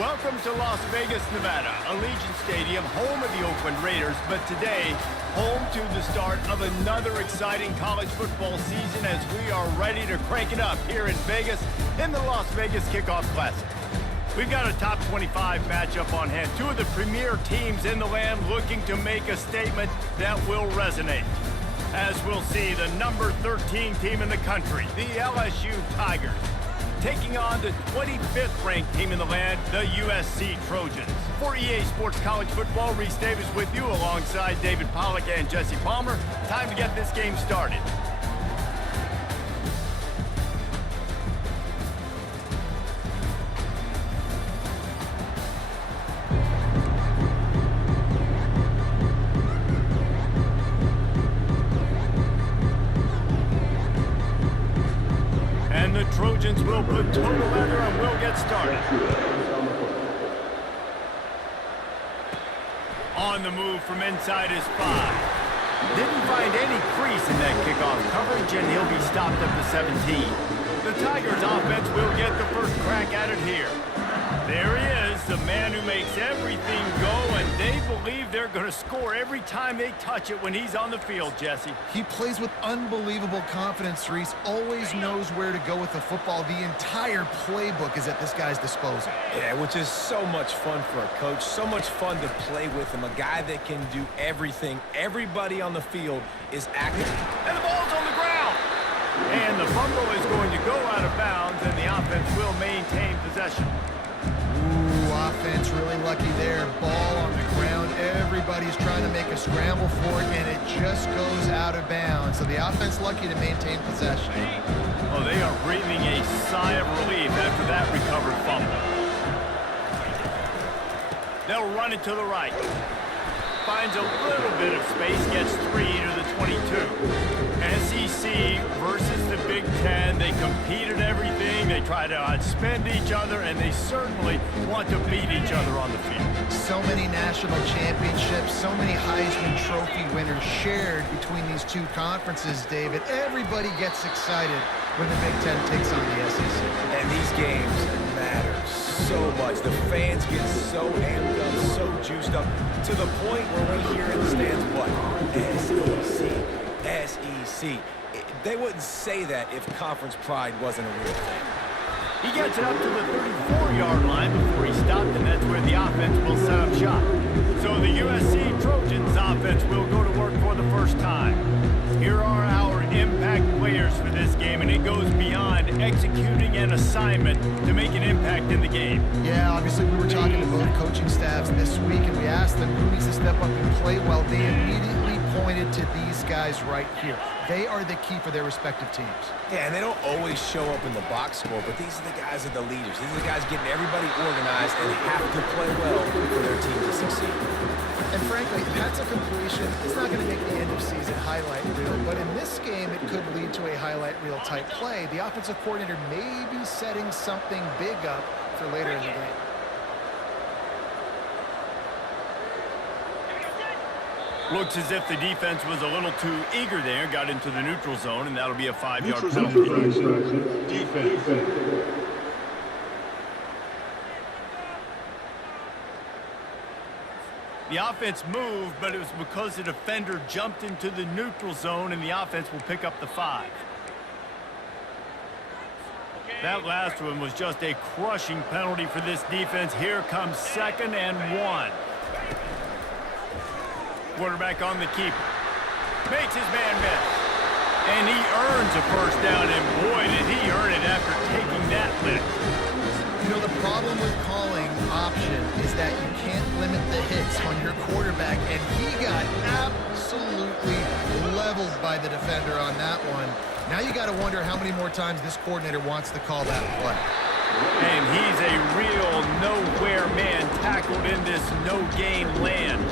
Welcome to Las Vegas, Nevada, Allegiant Stadium, home of the Oakland Raiders, but today, home to the start of another exciting college football season as we are ready to crank it up here in Vegas in the Las Vegas Kickoff Classic. We've got a top 25 matchup on hand. Two of the premier teams in the land looking to make a statement that will resonate. As we'll see, the number 13 team in the country, the LSU Tigers, taking on the 25th ranked team in the land, the USC Trojans. For EA Sports College Football, Reese Davis with you alongside David Pollack and Jesse Palmer. Time to get this game started. And the Trojans will put total leather and we'll get started. On the move from inside his 5. Didn't find any crease in that kickoff coverage, and he'll be stopped at the 17. The Tigers offense will get the first crack at it here. There he is, the man who makes everything go, and they believe they're going to score every time they touch it when he's on the field, Jesse. He plays with unbelievable confidence, Reese. Always knows where to go with the football. The entire playbook is at this guy's disposal. Yeah, which is so much fun for a coach. So much fun to play with him. A guy that can do everything. Everybody on the field is active. And the ball's on the ground. And the fumble is going to go out of bounds, and the offense will maintain possession. Offense really lucky there. Ball on the ground. Everybody's trying to make a scramble for it, and it just goes out of bounds. So the offense lucky to maintain possession. Oh, they are breathing a sigh of relief after that recovered fumble. They'll run it to the right. Finds a little bit of space, gets 3 to the 22. SEC versus the Big Ten. They compete at everything. They try to outspend each other, and they certainly want to beat each other on the field. So many national championships, so many Heisman Trophy winners shared between these two conferences, David. Everybody gets excited when the Big Ten takes on the SEC. And these games matter so much. The fans get so amped up, so juiced up, to the point where we hear in the stands, what? SEC. SEC. They wouldn't say that if conference pride wasn't a real thing. He gets it up to the 34-yard line before he stopped, and that's where the offense will set up shop. So the USC Trojans offense will go to work for the first time. Here are our impact players for this game, and it goes beyond executing an assignment to make an impact in the game. Yeah, obviously we were talking to both coaching staffs this week, and we asked them who needs to step up and play well. They immediately pointed to these guys right here. They are the key for their respective teams. Yeah, and they don't always show up in the box score, but these are the guys that are the leaders. These are the guys getting everybody organized and have to play well for their team to succeed. And frankly, that's a completion. It's not going to make the end of season highlight reel, but in this game, it could lead to a highlight reel type play. The offensive coordinator may be setting something big up for later in the game. Looks as if the defense was a little too eager there, got into the neutral zone, and that'll be a 5-yard penalty. Defense. The offense moved, but it was because the defender jumped into the neutral zone, and the offense will pick up the 5. That last one was just a crushing penalty for this defense. Here comes 2nd and 1. Quarterback on the keeper. Makes his man miss. And he earns a first down, and boy, did he earn it after taking that lick. You know, the problem with calling option is that you can't limit the hits on your quarterback, and he got absolutely leveled by the defender on that one. Now you got to wonder how many more times this coordinator wants to call that play. And he's a real nowhere man tackled in this no-gain land.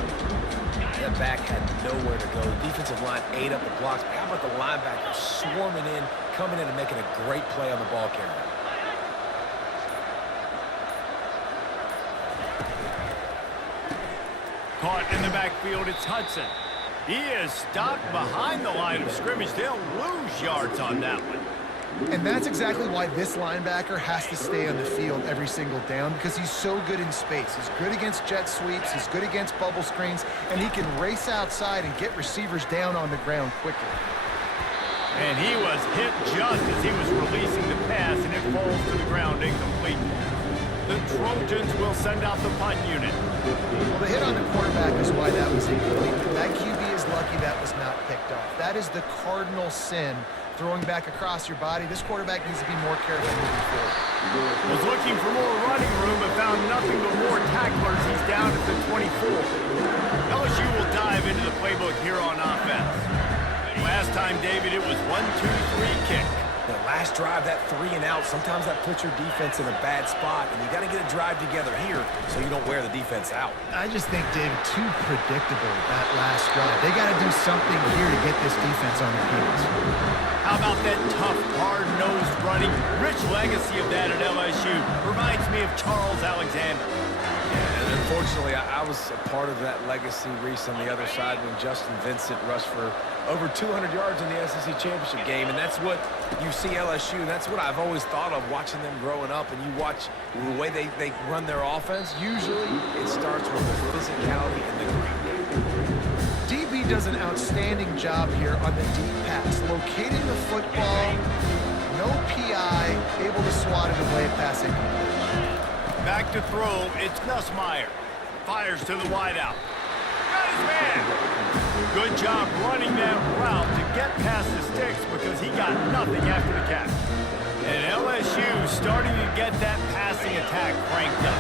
That back had nowhere to go. The defensive line ate up the blocks. How about the linebacker swarming in, coming in and making a great play on the ball carrier? Caught in the backfield, it's Hudson. He is stopped behind the line of scrimmage. They'll lose yards on that one. And that's exactly why this linebacker has to stay on the field every single down, because he's so good in space. He's good against jet sweeps, he's good against bubble screens, and he can race outside and get receivers down on the ground quickly. And he was hit just as he was releasing the pass, and it falls to the ground incomplete. The Trojans will send out the punt unit. Well, the hit on the quarterback is why that was incomplete. That QB is lucky that was not picked off. That is the cardinal sin, throwing back across your body. This quarterback needs to be more careful moving forward. Was looking for more running room, but found nothing but more tacklers. He's down at the 24. LSU will dive into the playbook here on offense. Last time, David, it was 1-2-3 kick. The last drive, that 3 and out, sometimes that puts your defense in a bad spot, and you got to get a drive together here so you don't wear the defense out. I just think, David, too predictable, that last drive. They got to do something here to get this defense on their heels. How about that tough, hard-nosed running? Rich legacy of that at LSU. Reminds me of Charles Alexander. Yeah, and unfortunately, I was a part of that legacy, Reese, on the other side when Justin Vincent rushed for over 200 yards in the SEC championship game, and that's what you see LSU, and that's what I've always thought of watching them growing up. And you watch the way they run their offense, usually it starts with the physicality and the grit. DB does an outstanding job here on the deep pass, locating the football, no PI, able to swat it away passing. Back to throw, it's Nussmeier. Fires to the wideout. Got his man. Good job running that route to get past the sticks because he got nothing after the catch. And LSU starting to get that passing attack cranked up.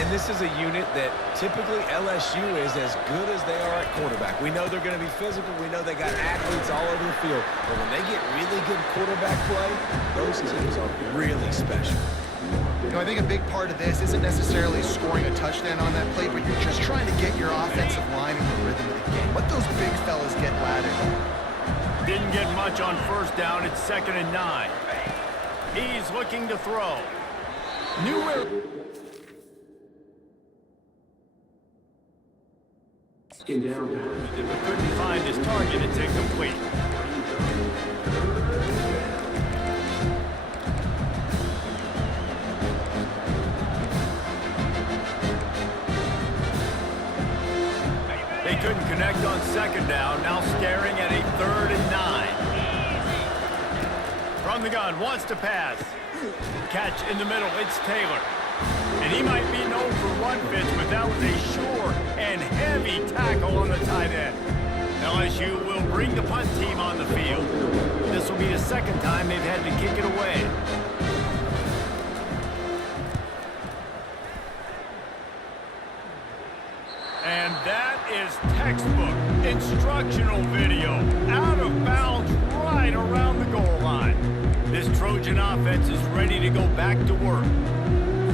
And this is a unit that typically LSU is as good as they are at quarterback. We know they're going to be physical. We know they got athletes all over the field. But when they get really good quarterback play, those teams are really special. You know, I think a big part of this isn't necessarily scoring a touchdown on that play, but you're just trying to get your offensive line in the rhythm of the game. Let those big fellas get laddered. Didn't get much on first down. It's 2nd and 9. He's looking to throw. Newell. Couldn't find his target. It's incomplete. They couldn't connect on 2nd down. Now staring at a 3rd and 9. From the gun, wants to pass. Catch in the middle, it's Taylor. And he might be known for run fits, but that was a sure and heavy tackle on the tight end. LSU will bring the punt team on the field. This will be the 2nd time they've had to kick it away. And that is textbook instructional video. Out of bounds right around the goal line. This Trojan offense is ready to go back to work.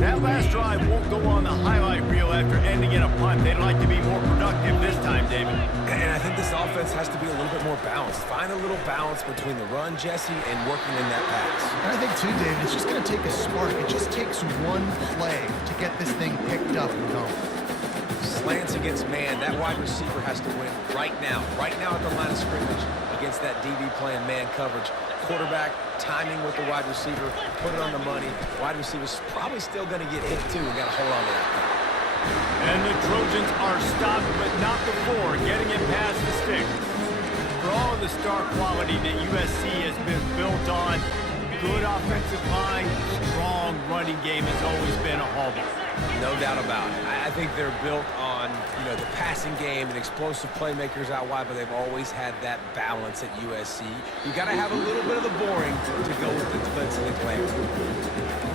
That last drive won't go on the highlight reel after ending in a punt. They'd like to be more productive this time, David. And I think this offense has to be a little bit more balanced. Find a little balance between the run, Jesse, and working in that pass. And I think, too, David, it's just going to take a spark. It just takes one play to get this thing picked up and going. Slants against man, that wide receiver has to win right now at the line of scrimmage against that DB playing man coverage. Quarterback, timing with the wide receiver, put it on the money. Wide receiver's probably still going to get hit too. We got to hold on to that thing. And the Trojans are stopped, but not before getting it past the sticks. For all of the star quality that USC has been built on, good offensive line, strong running game has always been a hallmark. No doubt about it. I think they're built on, the passing game and explosive playmakers out wide, but they've always had that balance at USC. You got to have a little bit of the boring to go with the blitz and the glamour.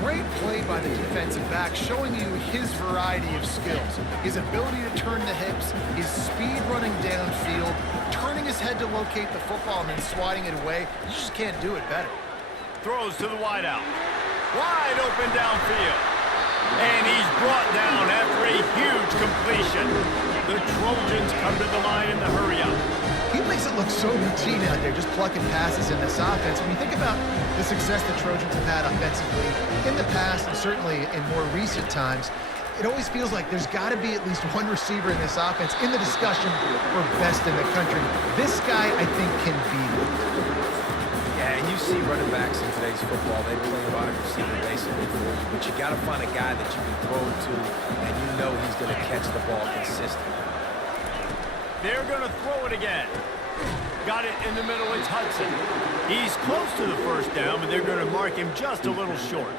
Great play by the defensive back, showing you his variety of skills. His ability to turn the hips, his speed running downfield, turning his head to locate the football and then swatting it away. You just can't do it better. Throws to the wideout. Wide open downfield. And he's brought down after a huge completion. The Trojans come to the line in the hurry-up. He makes it look so routine out there, just plucking passes in this offense. When you think about the success the Trojans have had offensively in the past and certainly in more recent times, it always feels like there's got to be at least one receiver in this offense in the discussion for best in the country. This guy, I think, can be it. Yeah, and you see running backs in today's football, they play a wide receiver basically for you, but you got to find a guy that you can throw it to, and you know he's going to catch the ball consistently. They're going to throw it again. Got it in the middle. It's Hudson. He's close to the first down, but they're going to mark him just a little short.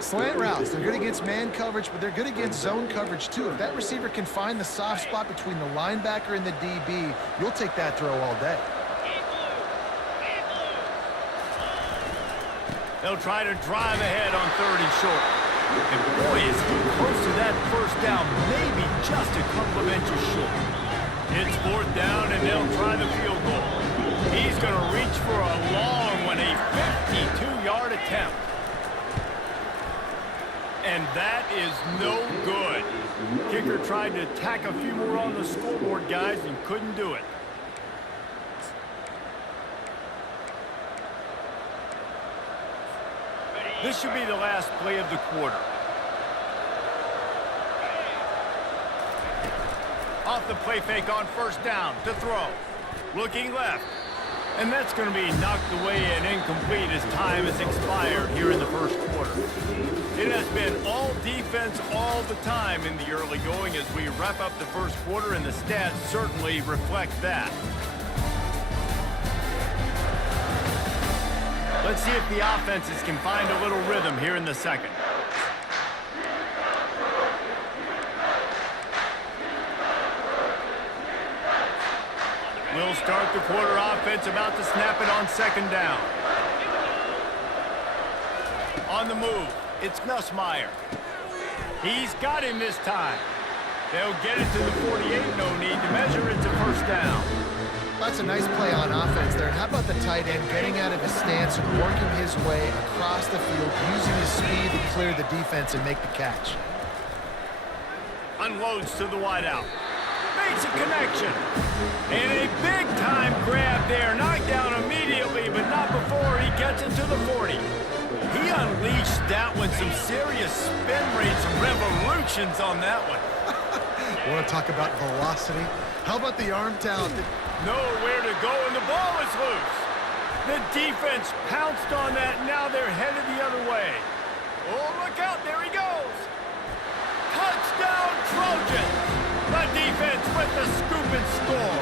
Slant routes, they're good against man coverage, but they're good against zone coverage too. If that receiver can find the soft spot between the linebacker and the DB, you'll take that throw all day. They'll try to drive ahead on 3rd and short. And boy, is he close to that first down, maybe just a couple of inches short. It's 4th down, and they'll try the field goal. He's going to reach for a long one, a 52-yard attempt. And that is no good. Kicker tried to tack a few more on the scoreboard, guys, and couldn't do it. This should be the last play of the quarter. Off the play fake on 1st down to throw. Looking left. And that's going to be knocked away and incomplete as time has expired here in the 1st quarter. It has been all defense all the time in the early going as we wrap up the 1st quarter, and the stats certainly reflect that. Let's see if the offenses can find a little rhythm here in the 2nd. We'll start the quarter offense, about to snap it on 2nd down. On the move, it's Nussmeier. He's got him this time. They'll get it to the 48, no need to measure. It's a 1st down. That's a nice play on offense there. And how about the tight end getting out of his stance and working his way across the field, using his speed to clear the defense and make the catch. Unloads to the wideout. Makes a connection. And a big-time grab there. Knocked down immediately, but not before he gets it to the 40. He unleashed that one. Some serious spin rates, some revolutions on that one. Want to talk about velocity? How about the arm talent? Nowhere to go, and the ball is loose. The defense pounced on that. Now they're headed the other way. Oh, look out. There he goes. Touchdown, Trojans. The defense with the scoop and score.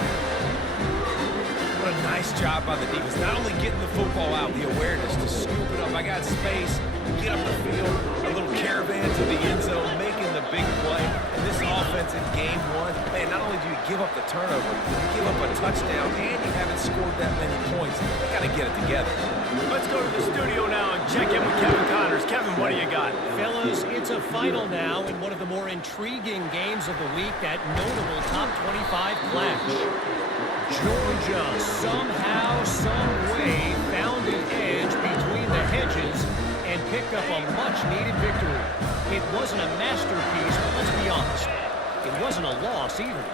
What a nice job by the defense. Not only getting the football out, the awareness to scoop it up. I got space, get up the field, a little caravan to the end zone, making the big play. And this offense in game 1, man, not only do you give up the turnover, you give up a touchdown, and you haven't scored that many points. They got to get it together. Let's go to the studio now and check in with Kevin Connors. Kevin, what do you got? Fellas, it's a final now in one of the more intriguing games of the week, that notable top 25 clash. Georgia somehow, some way found an edge between the hedges and picked up a much-needed victory. It wasn't a masterpiece, but let's be honest, it wasn't a loss either.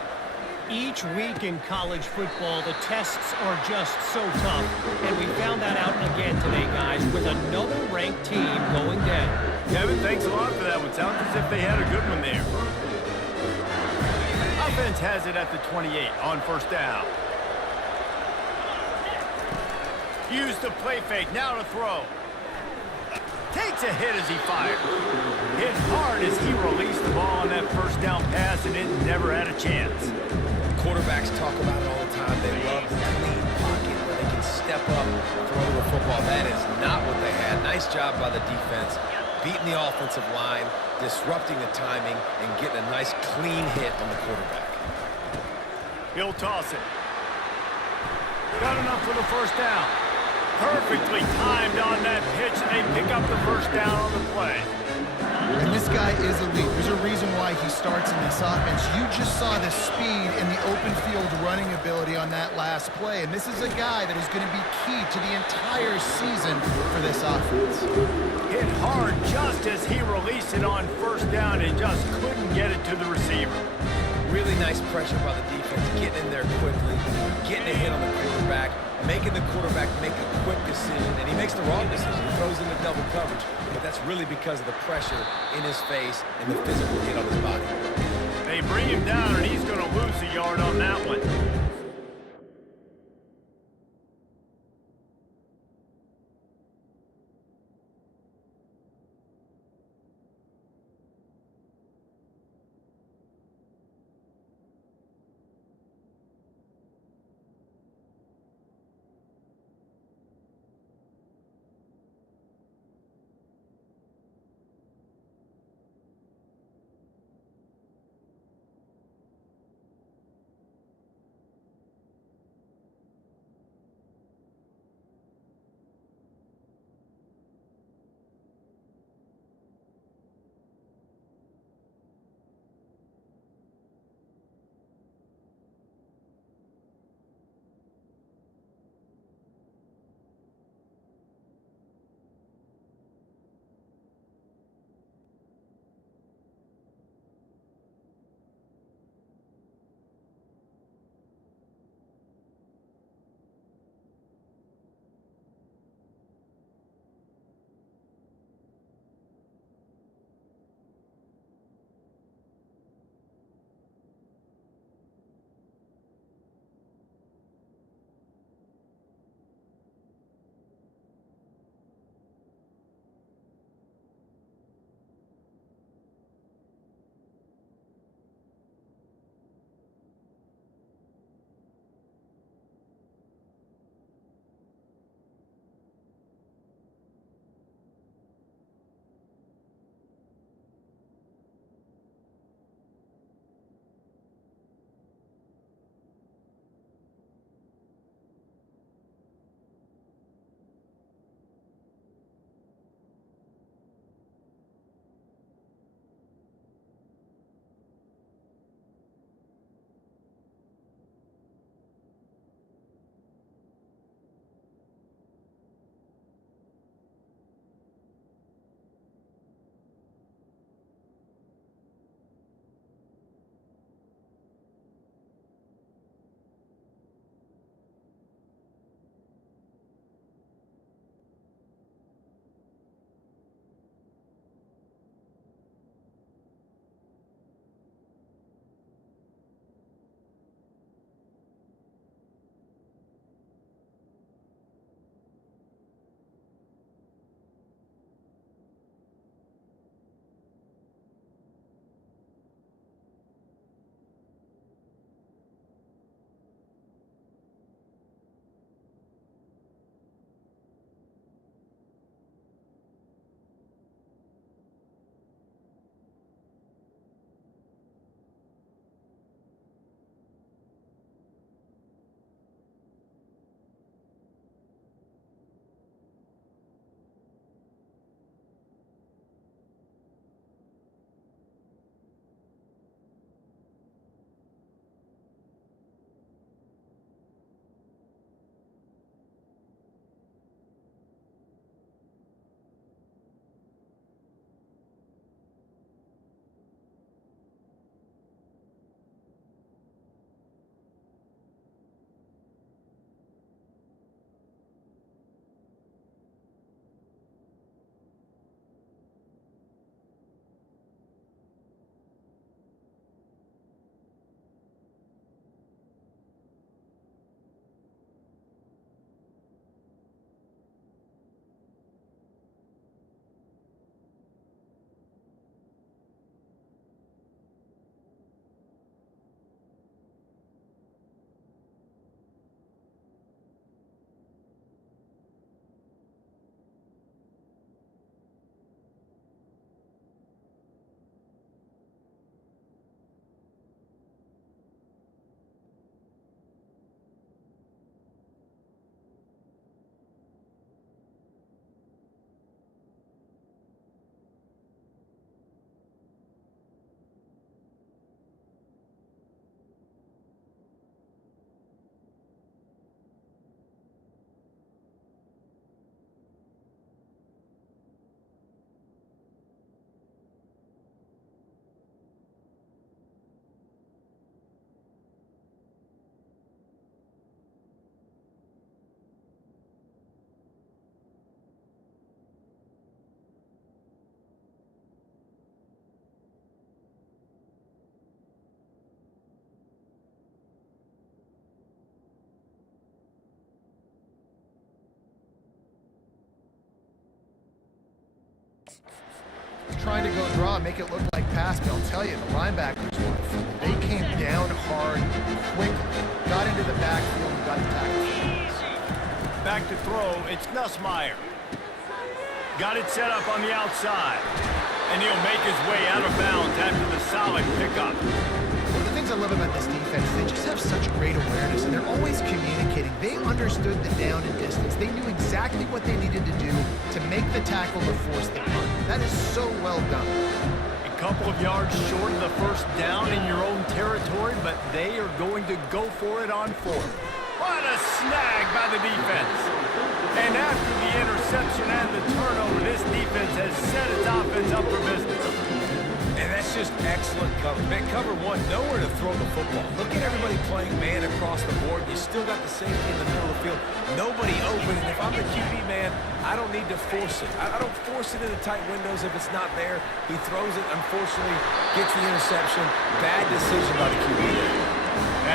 Each week in college football, the tests are just so tough, and we found that out again today, guys, with another ranked team going down. Kevin, thanks a lot for that one. Sounds as if they had a good one there. Offense has it at the 28 on 1st down. Use the play fake, now to throw. Takes a hit as he fires. Hit hard as he released the ball on that 1st down pass, and it never had a chance. Quarterbacks talk about it all the time. They love the clean pocket where they can step up, throw the football. That is not what they had. Nice job by the defense, beating the offensive line, disrupting the timing, and getting a nice clean hit on the quarterback. He'll toss it. Got enough for the 1st down. Perfectly timed on that pitch, and they pick up the 1st down on the play. And this guy is elite. There's a reason why he starts in this offense. You just saw the speed and the open field running ability on that last play. And this is a guy that is going to be key to the entire season for this offense. Hit hard just as he released it on 1st down and just couldn't get it to the receiver. Really nice pressure by the defense, getting in there quickly, getting a hit on the quarterback, making the quarterback make a quick decision, and he makes the wrong decision. He throws into double coverage, but that's really because of the pressure in his face and the physical hit on his body. They bring him down, and he's going to lose a yard on that one. trying to go draw and make it look like pass, but I'll tell you, the linebackers weren't fooled. They came down hard, quickly, got into the backfield, and got the tackle. Back to throw, it's Nussmeier. Got it set up on the outside. And he'll make his way out of bounds after the solid pickup. One of the things I love about this defense, they just have such great awareness, and they're always communicating. They understood the down and distance. They knew exactly what they needed to do to make the tackle to force the punt. That is so well done. A couple of yards short of the first down in your own territory, but they are going to go for it on fourth. What a snag by the defense. And after the interception and the turnover, this defense has set its offense up for business. And that's just excellent coverage. Man, cover one, nowhere to throw the football. Look at everybody playing man across the board. You still got the safety in the middle of the field. Nobody open. And if I'm the QB man, I don't need to force it. I don't force it into tight windows if it's not there. He throws it, unfortunately, gets the interception. Bad decision by the QB there.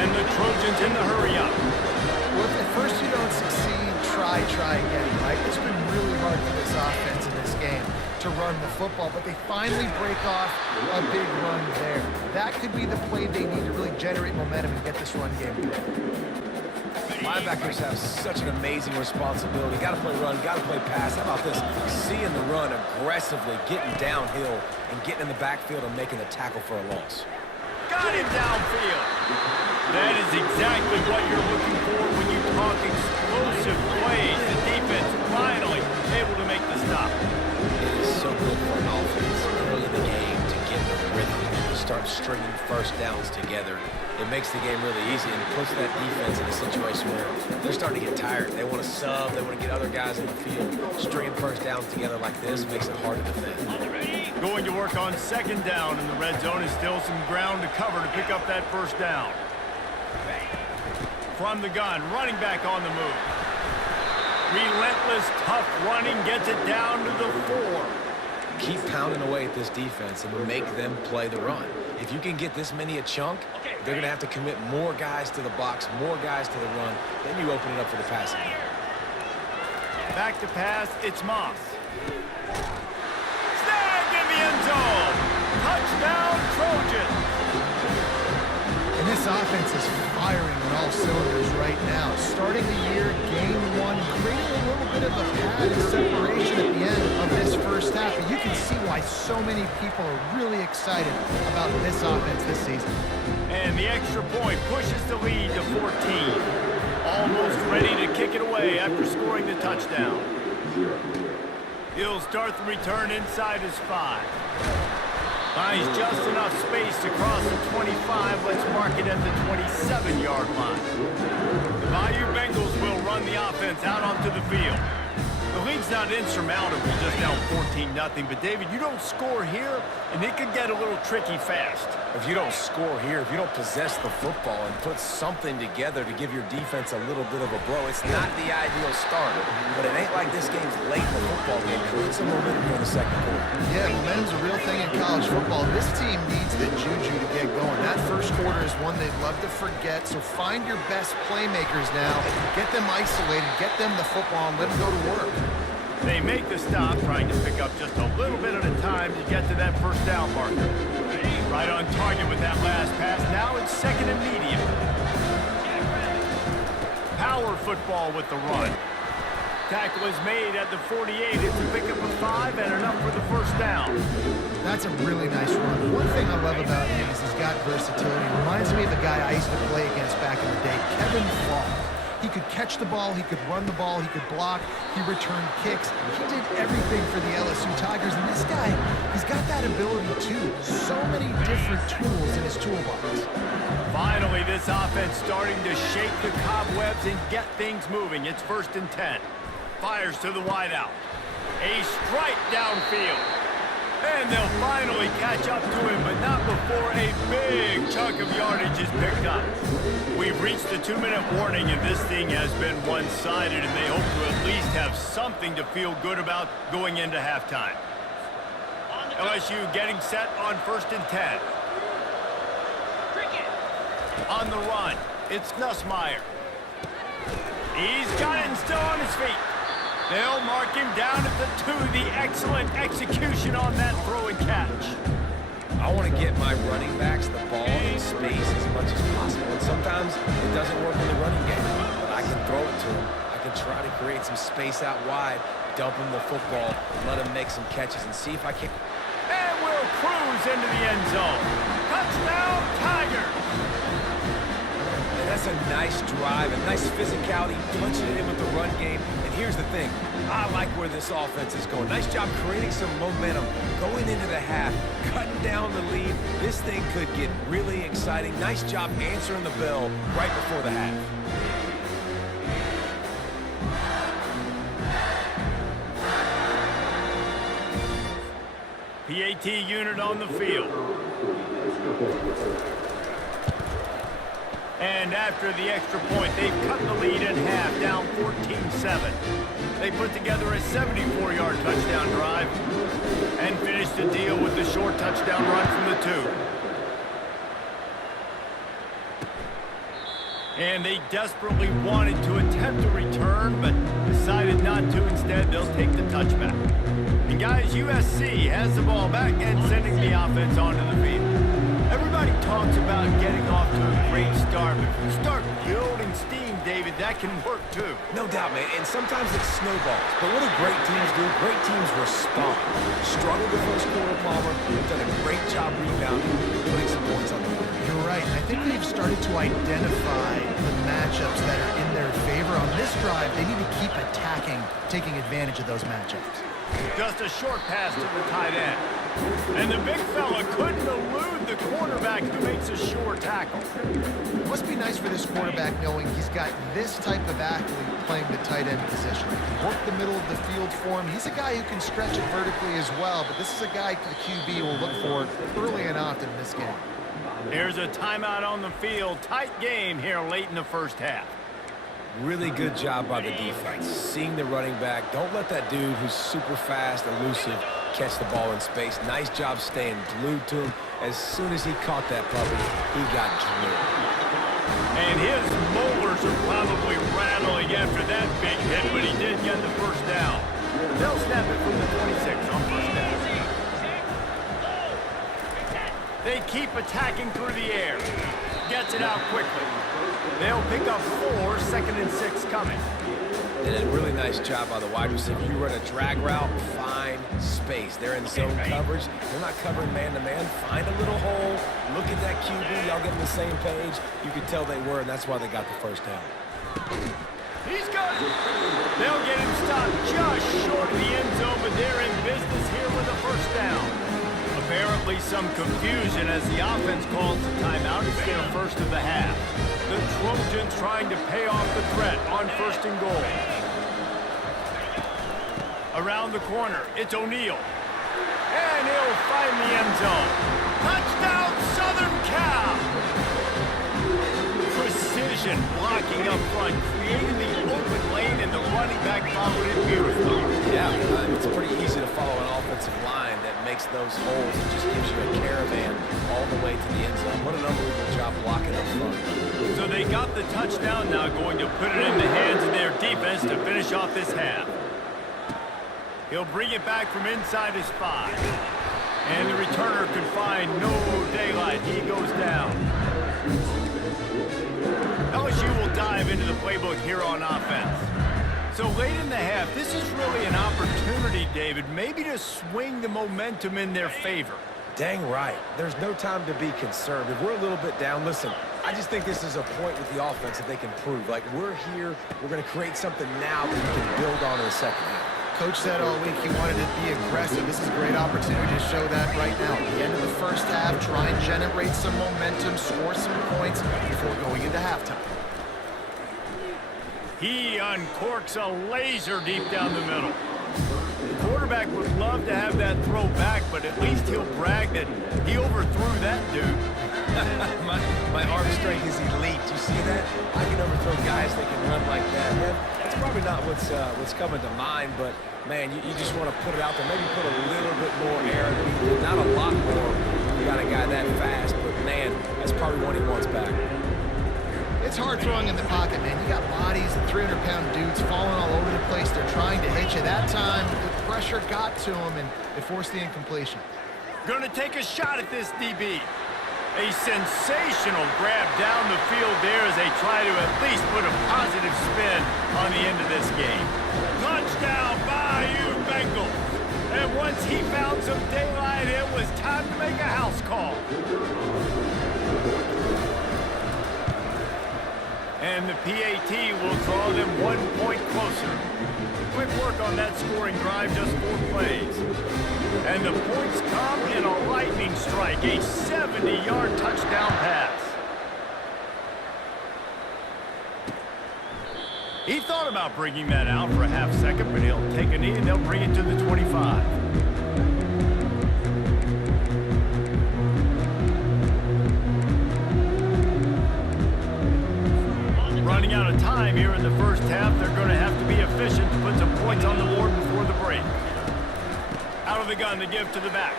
And the Trojans in the hurry-up. Well, if at first you don't succeed, try again, right? It's been really hard for this offense in this game to run the football, but they finally break off a big run there. That could be the play they need to really generate momentum and get this run game going. Linebackers have such an amazing responsibility. Got to play run, got to play pass. How about this? Seeing the run aggressively, getting downhill, and getting in the backfield and making the tackle for a loss. Got him downfield. That is exactly what you're looking for when you talk explosive plays. The defense finally able to make the stop. It is so good for an offense early in the game to get the rhythm and start stringing first downs together. It makes the game really easy and puts that defense in a situation where they're starting to get tired. They want to sub. They want to get other guys in the field. Stringing first downs together like this makes it hard to defend. Going to work on second down in the red zone is still some ground to cover to pick up that first down. From the gun, running back on the move. Relentless, tough running, gets it down to the 4. Keep pounding away at this defense and make them play the run. If you can get this many a chunk, they're going to have to commit more guys to the box, more guys to the run. Then you open it up for the passing game. Back to pass, it's Moss. Snagged in the end zone. Touchdown, Trojans. And this offense is firing on all cylinders right now. Starting the year, game one, creating a little bit of a pad of separation at the end of this first half. And you can see why so many people are really excited about this offense this season. And the extra point pushes the lead to 14. Almost ready to kick it away after scoring the touchdown. He'll start the return inside his 5. Finds just enough space to cross the 25. Let's mark it at the 27-yard line. The Bayou Bengals will run the offense out onto the field. The lead's not insurmountable, just now 14-0. But, David, you don't score here, and it could get a little tricky fast. If you don't score here, if you don't possess the football and put something together to give your defense a little bit of a blow, it's not the ideal start. But it ain't like this game's late in the football game. Create some momentum here in the second quarter. Yeah, momentum's a real thing in college football. This team needs the juju to get going. That first quarter is one they'd love to forget, so find your best playmakers now. Get them isolated, get them the football, and let them go to work. They make the stop, trying to pick up just a little bit at a time to get to that first down marker. Right on target with that last pass. Now it's second and medium. Power football with the run. Tackle is made at the 48. It's a pickup of 5 and enough for the first down. That's a really nice run. One thing I love about him is he's got versatility. Reminds me of the guy I used to play against back in the day, Kevin Fall. He could catch the ball, he could run the ball, he could block, he returned kicks. He did everything for the LSU Tigers, and this guy, he's got that ability too. So many different tools in his toolbox. Finally, this offense starting to shake the cobwebs and get things moving. It's 1st and 10. Fires to the wideout. A strike downfield. And they'll finally catch up to him, but not before a big chunk of yardage is picked up. We've reached the 2-minute warning, and this thing has been one-sided, and they hope to at least have something to feel good about going into halftime. LSU getting set on 1st and 10. On the run, it's Nussmeier. He's got it and still on his feet. They'll mark him down at the 2. The excellent execution on that throw and catch. I want to get my running backs the ball in space as much as possible. And sometimes it doesn't work in the running game, but I can throw it to them. I can try to create some space out wide, dump him the football, and let him make some catches and see if I can. And we'll cruise into the end zone. Touchdown, Tigers! And that's a nice drive, a nice physicality, punching it in with the run game. And here's the thing, I like where this offense is going. Nice job creating some momentum, going into the half, cutting down the lead. This thing could get really exciting. Nice job answering the bell right before the half. PAT unit on the field. And after the extra point, they've cut the lead in half, down 14-7. They put together a 74-yard touchdown drive and finished the deal with the short touchdown run from the 2. And they desperately wanted to attempt a return, but decided not to. Instead, they'll take the touchback. And guys, USC has the ball back and sending the offense onto the field. Everybody talks about getting off to a great start, but if you start building steam, David, that can work too. No doubt, man, and sometimes it snowballs. But what do great teams do? Great teams respond. Struggled the first quarter, Palmer. They've done a great job rebounding, putting some points on the board. You're right. I think they've started to identify the matchups that are in their favor. On this drive, they need to keep attacking, taking advantage of those matchups. Just a short pass to the tight end. And the big fella couldn't elude the quarterback who makes a sure tackle. It must be nice for this quarterback knowing he's got this type of athlete playing the tight end position. He can work the middle of the field for him. He's a guy who can stretch it vertically as well, but this is a guy the QB will look for early and often in this game. Here's a timeout on the field. Tight game here late in the first half. Really good job by the defense. Seeing the running back. Don't let that dude who's super fast, elusive, catch the ball in space. Nice job staying glued to him. As soon as he caught that puppy, he got drilled. And his molars are probably rattling after that big hit, but he did get the first down. They'll snap it from the 26 on first down. They keep attacking through the air. Gets it out quickly. They'll pick up 4, 2nd and 6 coming. And a really nice job by the wide receiver. You run a drag route, find space. They're in zone coverage. They're not covering man-to-man. Find a little hole. Look at that QB. Y'all get on the same page. You could tell they were, and that's why they got the first down. He's got it. They'll get him stopped just short of the end zone, but they're in business here with a first down. Apparently some confusion as the offense calls the timeout. It's their first of the half. The Trojans trying to pay off the threat on 1st and goal. Around the corner, it's O'Neal. And he'll find the end zone. Touchdown, Southern Cal! Precision blocking up front, creating the open lane, and the running back followed it beautifully. Yeah, it's pretty easy to follow an offensive line that makes those holes and just gives you a caravan all the way to the end zone. What an unbelievable job blocking up front. So they got the touchdown, now going to put it in the hands of their defense to finish off this half. He'll bring it back from inside his 5. And the returner could find no daylight. He goes down. LSU will dive into the playbook here on offense. So late in the half, this is really an opportunity, David, maybe to swing the momentum in their favor. Dang right. There's no time to be concerned. If we're a little bit down, listen, I just think this is a point with the offense that they can prove. Like, we're here, we're going to create something now that we can build on in the second half. Coach said all week he wanted to be aggressive. This is a great opportunity to show that right now. At the end of the first half, try and generate some momentum, score some points before going into halftime. He uncorks a laser deep down the middle. The quarterback would love to have that throw back, but at least he'll brag that he overthrew that dude. my arm strength is elite. You see that? I can overthrow guys that can run like that. Man, that's probably not what's coming to mind, but man, you just want to put it out there. Maybe put a little bit more air, not a lot more. You got a guy that fast, but man, that's probably what he wants back. It's hard throwing in the pocket, man. You got bodies, 300-pound dudes falling all over the place. They're trying to hit you. That time, the pressure got to him, and it forced the incompletion. Gonna take a shot at this DB. A sensational grab down the field there as they try to at least put a positive spin on the end of this game. Touchdown, Bayou Bengals. And once he found some daylight, it was time to make a house call. And the PAT will draw them 1 point closer. Quick work on that scoring drive, just 4 plays. And the points come in a lightning strike, a 70-yard touchdown pass. He thought about bringing that out for a half second, but he'll take a knee and they'll bring it to the 25. Running out of time here in the first half, they're going to have to be efficient to put some points on the board before the break. Out of the gun to give to the back.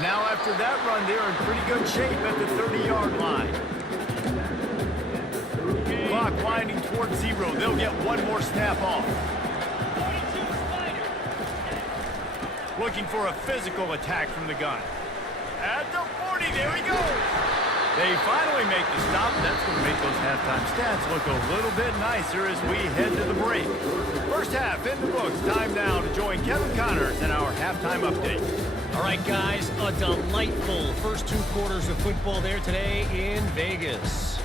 Now after that run, they're in pretty good shape at the 30-yard line. Clock winding towards 0. They'll get 1 more snap off. Looking for a physical attack from the gun. At the 40, there he goes. They finally make the stop, and that's going to make those halftime stats look a little bit nicer as we head to the break. First half in the books. Time now to join Kevin Connors in our halftime update. All right, guys, a delightful first 2 quarters of football there today in Vegas.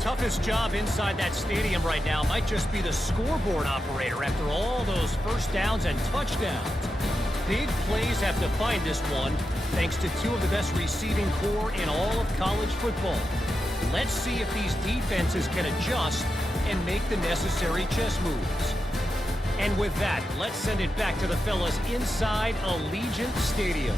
Toughest job inside that stadium right now might just be the scoreboard operator after all those first downs and touchdowns. Big plays have defined this one, thanks to 2 of the best receiving core in all of college football. Let's see if these defenses can adjust and make the necessary chess moves. And with that, let's send it back to the fellas inside Allegiant Stadium.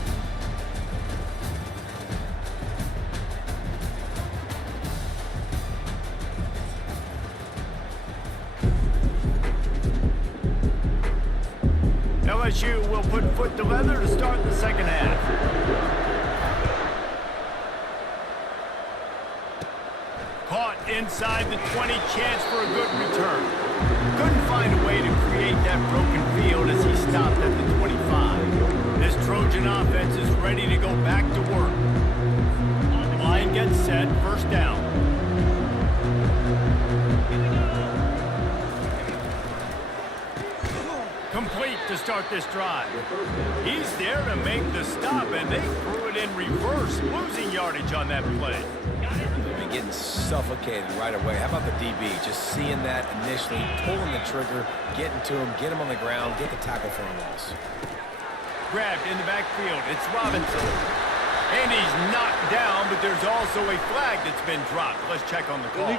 LSU will put foot to leather to start the second half. Caught inside the 20, chance for a good return. Couldn't find a way to create that broken field as he stopped at the 25. This Trojan offense is ready to go back to work. Line gets set, first down. Complete to start this drive. He's there to make the stop, and they threw it in reverse, losing yardage on that play. They've been getting suffocated right away. How about the DB? Just seeing that initially, pulling the trigger, getting to him, get him on the ground, get the tackle for a loss. Grabbed in the backfield. It's Robinson. And he's knocked down, but there's also a flag that's been dropped. Let's check on the call.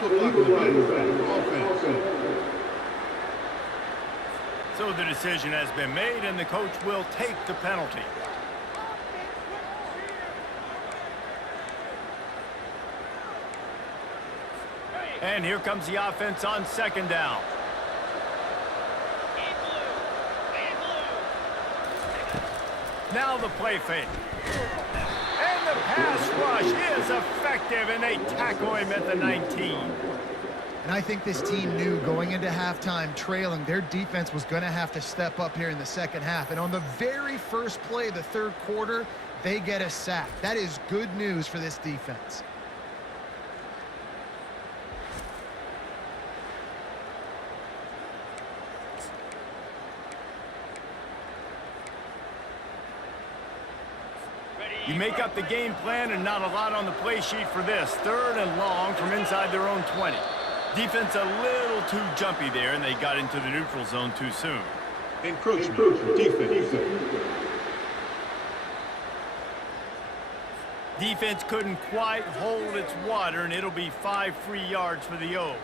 So the decision has been made, and the coach will take the penalty. And here comes the offense on second down. Now the play fake. And the pass rush is effective, and they tackle him at the 19. And I think this team knew going into halftime trailing, their defense was going to have to step up here in the second half. And on the very first play of the third quarter, they get a sack. That is good news for this defense. You make up the game plan and not a lot on the play sheet for this. 3rd and long from inside their own 20. Defense a little too jumpy there, and they got into the neutral zone too soon. Encroachment. Defense. Defense couldn't quite hold its water, and it'll be 5 free yards for the O.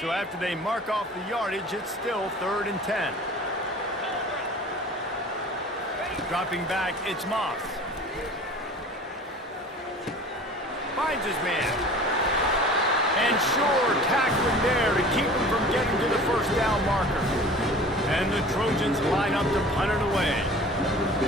So after they mark off the yardage, it's still 3rd and 10. Dropping back, it's Moss. Finds his man. And sure, tackling there to keep him from getting to the first down marker. And the Trojans line up to punt it away.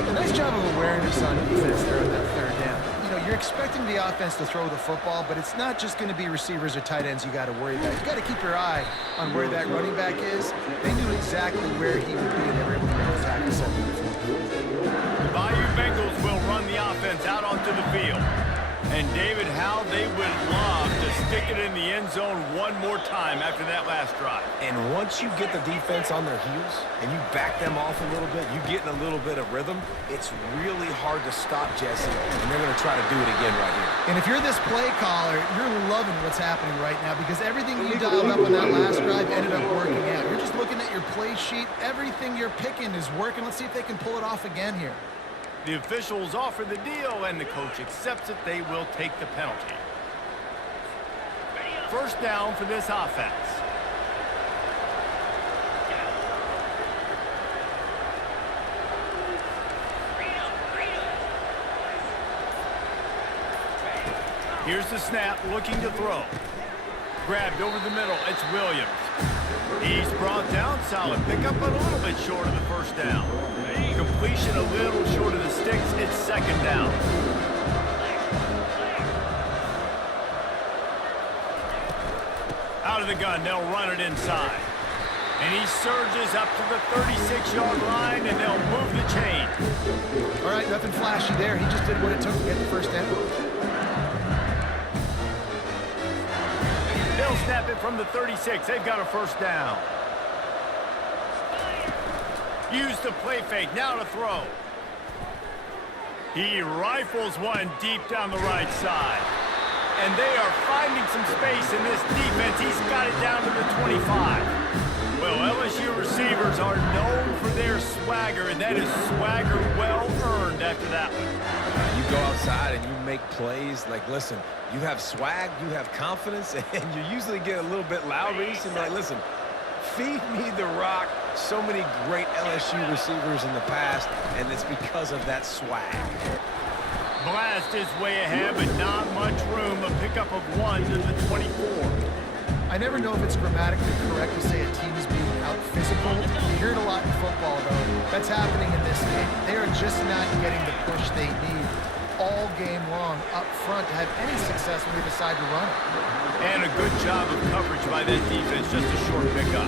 A nice job of awareness on defense there on that 3rd down. You know, you're expecting the offense to throw the football, but it's not just going to be receivers or tight ends you got to worry about. You got to keep your eye on where that running back is. They knew exactly where he would be, and they were able to make the tackle. And David, how they would love to stick it in the end zone one more time after that last drive. And once you get the defense on their heels and you back them off a little bit, you get in a little bit of rhythm, it's really hard to stop, Jesse, and they're going to try to do it again right here. And if you're this play caller, you're loving what's happening right now because everything you dialed up on that last drive ended up working out. You're just looking at your play sheet. Everything you're picking is working. Let's see if they can pull it off again here. The officials offer the deal, and the coach accepts it. They will take the penalty. First down for this offense. Here's the snap, looking to throw. Grabbed over the middle, it's Williams. He's brought down, solid pickup, but a little bit short of the first down. Completion a little short of the sticks, it's second down. Out of the gun, they'll run it inside. And he surges up to the 36-yard line, and they'll move the chain. All right, nothing flashy there. He just did what it took to get the first down. They'll snap it from the 36. They've got a first down. Use the play fake. Now to throw. He rifles one deep down the right side. And they are finding some space in this defense. He's got it down to the 25. Well, LSU receivers are known for their swagger, and that is swagger well earned after that one. You go outside and you make plays. Like, listen, you have swag, you have confidence, and you usually get a little bit loud. You're like, listen, feed me the rock. So many great LSU receivers in the past, and it's because of that swag. Blast his way ahead, but not much room. A pickup of 1 to the 24. I never know if it's grammatically correct to say a team is being out-physical. You hear it a lot in football, though. That's happening in this game. They are just not getting the push they need all game long up front to have any success when they decide to run it. And a good job of coverage by that defense, just a short pickup.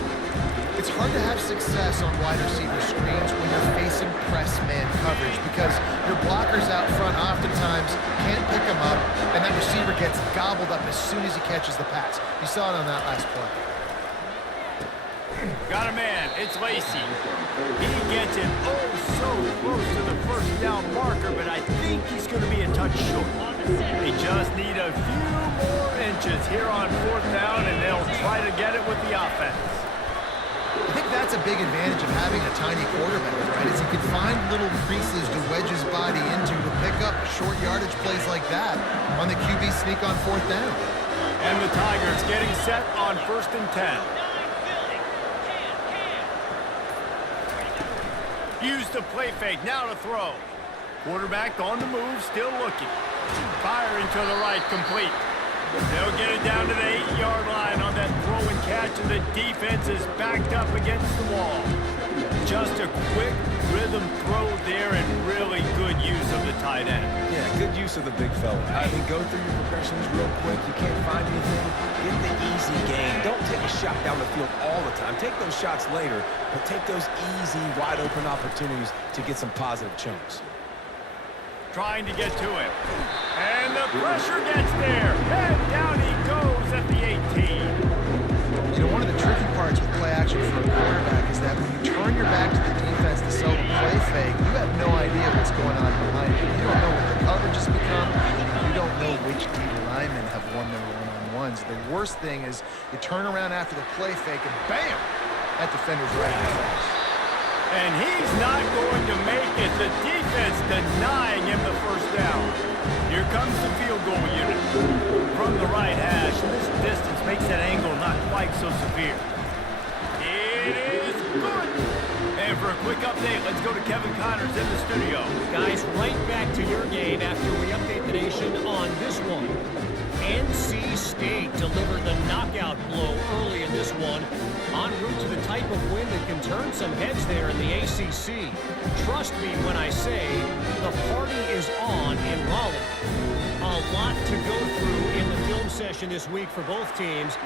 It's hard to have success on wide receiver screens when you're facing press man coverage because your blockers out front oftentimes can't pick them up, and that receiver gets gobbled up as soon as he catches the pass. You saw it on that last play. Got a man. It's Lacey. He gets it oh so close to the first down marker, but I think he's going to be a touch short. They just need a few more inches here on fourth down, and they'll try to get it with the offense. I think that's a big advantage of having a tiny quarterback, right? Is he can find little creases to wedge his body into to pick up short yardage plays like that on the QB sneak on fourth down. And the Tigers getting set on 1st and 10. Use the play fake, now to throw. Quarterback on the move, still looking. Firing to the right, complete. They'll get it down to the 8-yard line on that throw and catch, and the defense is backed up against the wall. Just a quick rhythm throw there and really good use of the tight end. Yeah, good use of the big fella. I mean, go through your progressions real quick. You can't find anything. Get the easy game. Don't take a shot down the field all the time. Take those shots later, but take those easy, wide-open opportunities to get some positive chunks. Trying to get to him. And the pressure gets there. And down he goes at the 18. You know, one of the tricky parts with play action for a quarterback is that when you turn your back to the defense to sell the play fake, you have no idea what's going on behind you. You don't know what the coverage has become. You don't know which D linemen have won their one-on-ones. The worst thing is you turn around after the play fake and bam! That defender's right in your face. And he's not going to make it. The defense denying him the first down. Here comes the field goal unit from the right hash. This distance makes that angle not quite so severe. It is good. And for a quick update, let's go to Kevin Connors in the studio. Guys, right back to your game after we update the nation on this one. NC State delivered the knockout blow early in this one, en route to the type of win that can turn some heads there in the ACC. Trust me when I say the party is on in Raleigh. A lot to go through in the film session this week for both teams,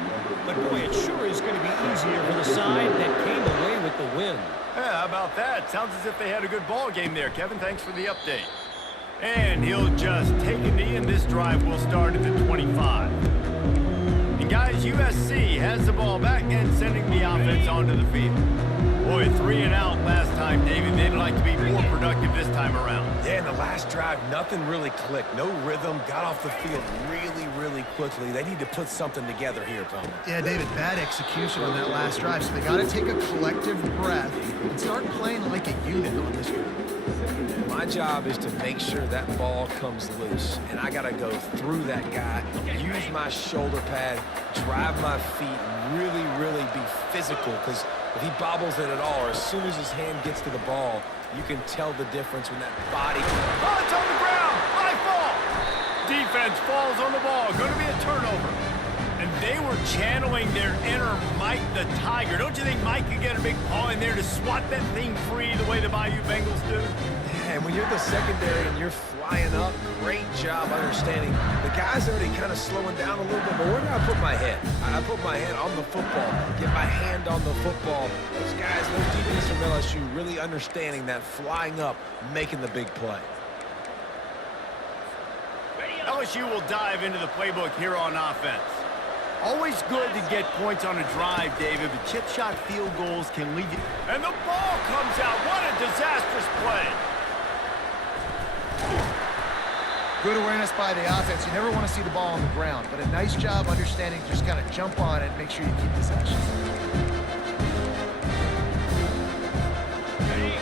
but boy, it sure is going to be easier for the side that came away with the win. Yeah, how about that? Sounds as if they had a good ball game there. Kevin, thanks for the update. And he'll just take a knee, and this drive will start at the 25. And guys, USC has the ball back and sending the offense onto the field. Boy, 3 and out last time, David. They'd like to be more productive this time around. Yeah, in the last drive, nothing really clicked. No rhythm, got off the field really quickly. They need to put something together here, Tom. Yeah, David, bad execution on that last drive, so they got to take a collective breath and start playing like a unit on this one. My job is to make sure that ball comes loose, and I got to go through that guy, use my shoulder pad, drive my feet, really be physical, because if he bobbles it at all, or as soon as his hand gets to the ball, you can tell the difference when that body... Oh, it's on the ground! High fall! Defense falls on the ball. Going to be a turnover. And they were channeling their inner Mike the Tiger. Don't you think Mike could get a big paw in there to swat that thing free the way the Bayou Bengals do? And when you're the secondary and you're flying up, great job understanding. The guy's already kind of slowing down a little bit, but where do I put my head? I put my head on the football, get my hand on the football. Those guys, those DBs from LSU, really understanding that flying up, making the big play. LSU will dive into the playbook here on offense. Always good to get points on a drive, David, but chip shot field goals can lead you. And the ball comes out. What a disastrous play. Good awareness by the offense. You never want to see the ball on the ground, but a nice job understanding just kind of jump on it and make sure you keep possession.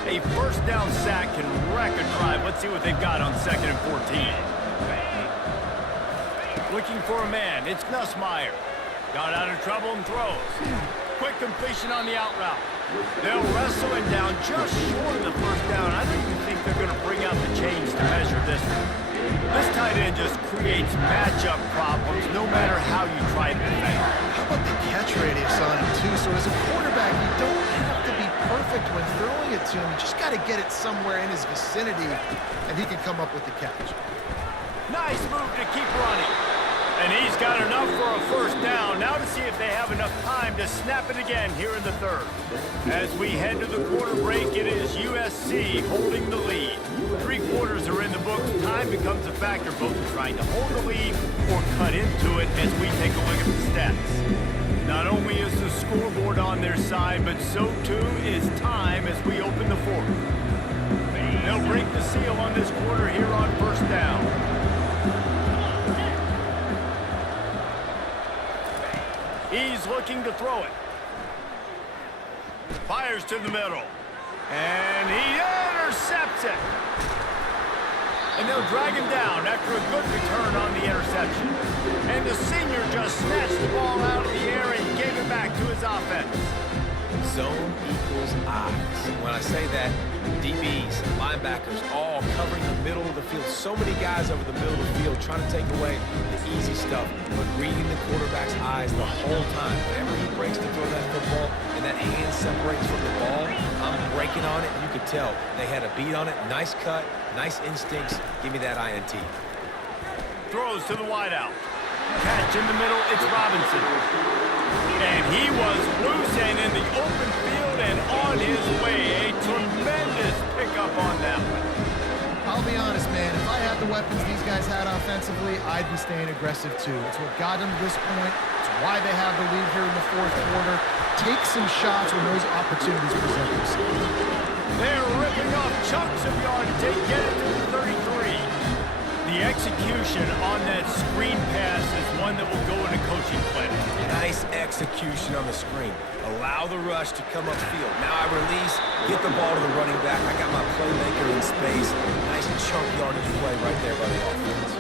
A first down sack can wreck a drive. Let's see what they've got on 2nd and 14. Looking for a man. It's Nussmeier. Got out of trouble and throws. Quick completion on the out route. They'll wrestle him down just short of the first down. I don't even think they're going to bring out the chains to measure this one. This tight end just creates matchup problems no matter how you try to defend. How about the catch radius on him, too? So as a quarterback, you don't have to be perfect when throwing it to him. You just got to get it somewhere in his vicinity, and he can come up with the catch. Nice move to keep running. And he's got enough for a first down. Now to see if they have enough time to snap it again here in the 3rd. As we head to the quarter break, it is USC holding the lead. 3 quarters are in the books. Time becomes a factor, both in trying to hold the lead or cut into it as we take a look at the stats. Not only is the scoreboard on their side, but so too is time as we open the 4th. They'll break the seal on this quarter here on first down. He's looking to throw it. Fires to the middle. And he intercepts it. And they'll drag him down after a good return on the interception. And the senior just snatched the ball out of the air and gave it back to his offense. Zone equals eyes. When I say that, DBs, linebackers, all covering the middle of the field. So many guys over the middle of the field trying to take away the easy stuff, but reading the quarterback's eyes the whole time. Whenever he breaks to throw that football and that hand separates from the ball, I'm breaking on it. You could tell they had a beat on it. Nice cut, nice instincts. Give me that INT. Throws to the wideout. Catch in the middle, it's Robinson. And he was loose and in the open field and on his way. A tremendous pickup on that one. I'll be honest, man. If I had the weapons these guys had offensively, I'd be staying aggressive too. It's what got them to this point. It's why they have the lead here in the 4th quarter. Take some shots when those opportunities present themselves. They're ripping off chunks of yardage to get it to the 33. The execution on that screen pass is one that will go into coaching play. Nice execution on the screen. Allow the rush to come upfield. Now I release, get the ball to the running back. I got my playmaker in space. Nice chunk yardage play right there by the offense.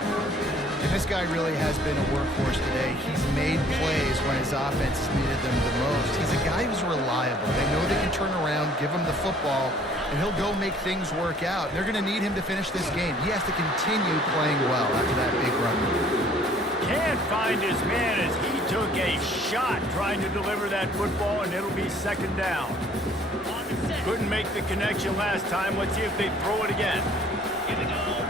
And this guy really has been a workhorse today. He's made plays when his offense has needed them the most. He's a guy who's reliable. They know they can turn around, give him the football, and he'll go make things work out. They're going to need him to finish this game. He has to continue playing well after that big run. Can't find his man as he took a shot trying to deliver that football, and it'll be 2nd down. Couldn't make the connection last time. Let's see if they throw it again. Here we go.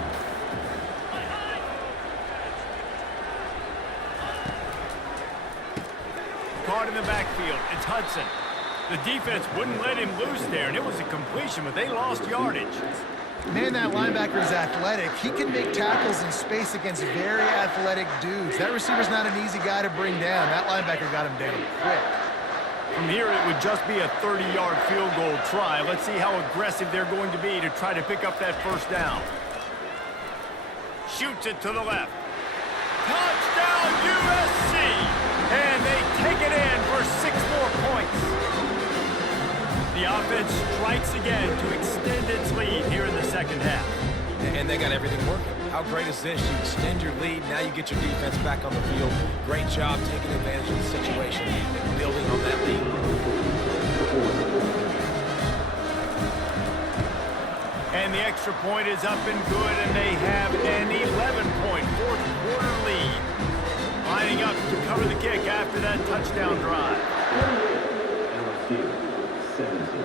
Caught in the backfield. It's Hudson. The defense wouldn't let him loose there, and it was a completion, but they lost yardage. Man, that linebacker is athletic. He can make tackles in space against very athletic dudes. That receiver's not an easy guy to bring down. That linebacker got him down quick. From here, it would just be a 30-yard field goal try. Let's see how aggressive they're going to be to try to pick up that first down. Shoots it to the left. Touchdown, USC! And they take it in for 6 more points. The offense strikes again to extend its lead here in the second half. And they got everything working. How great is this? You extend your lead, now you get your defense back on the field. Great job taking advantage of the situation and building on that lead. And the extra point is up and good, and they have an 11-point fourth-quarter lead. Lining up to cover the kick after that touchdown drive. LSU, 17.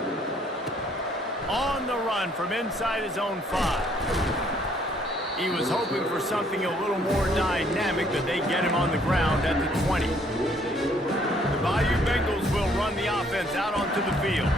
On the run from inside his own 5. He was hoping for something a little more dynamic, but they get him on the ground at the 20. The Bayou Bengals will run the offense out onto the field.